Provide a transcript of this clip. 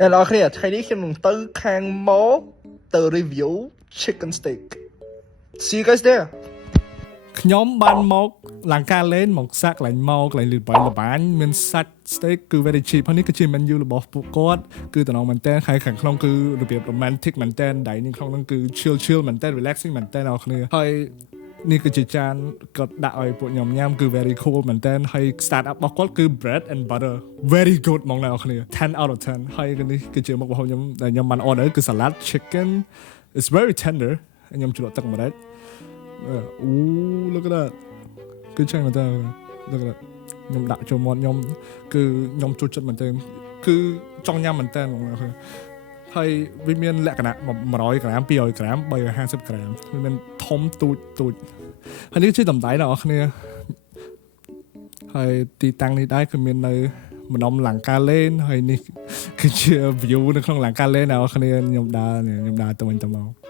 អ្នកនរគ្នាថ្ងៃនេះខ្ញុំនឹងទៅខាងមកទៅ review chicken steak see you guys there ខ្ញុំបានមកឡើងការលេងមកសាក់កន្លែងមកកន្លែងលឺបាយលបាញមានសាច់ steak គឺ very cheap ហើយនេះគឺជា menu របស់ពួកគាត់គឺតំណងមែនតើហើយខាងក្នុងគឺរបៀប romantic មែនតើដៃនេះក្នុងហ្នឹងគឺ chill មែនតើ relaxing មែនតើអ្នកគ្នាហើយនេះគឺជាចានគាត់ដាក់ឲ្យពួកខ្ញុំញ៉ាំគឺ very cool មែនតើហើយ start up របស់គាត់គឺ bread and butter very good ហ្មងអ្នកគ្នា10 out of 10ហើយនេះគឺជាមុខម្ហូបខ្ញុំដែលខ្ញុំបាន order គឺ salad chicken it's very tender ខ្ញុំជ្រក់ទឹកម្រេចlook at that គឺឆ្ងាញ់មែនតើ look at that ខ្ញុំដាក់ចូលមាត់ខ្ញុំគឺខ្ញុំចូលចិត្តមែនតើគឺចង់ញ៉ាំមែនតើហើយវាមានលក្ខណៈ100ក្រាម200ក្រាម350ក្រាមវាមានធំទូចហើយនេះជាតម្លៃដល់អ្នកគ្នាហើយទីតាំងនេះដែរគឺមាននៅម្ដុំលង្ការលេនហើយនេះគឺជា view នៅក្នុងលង្ការលេនអ្នកគ្នាខ្ញុំដើរទៅវិញទៅមក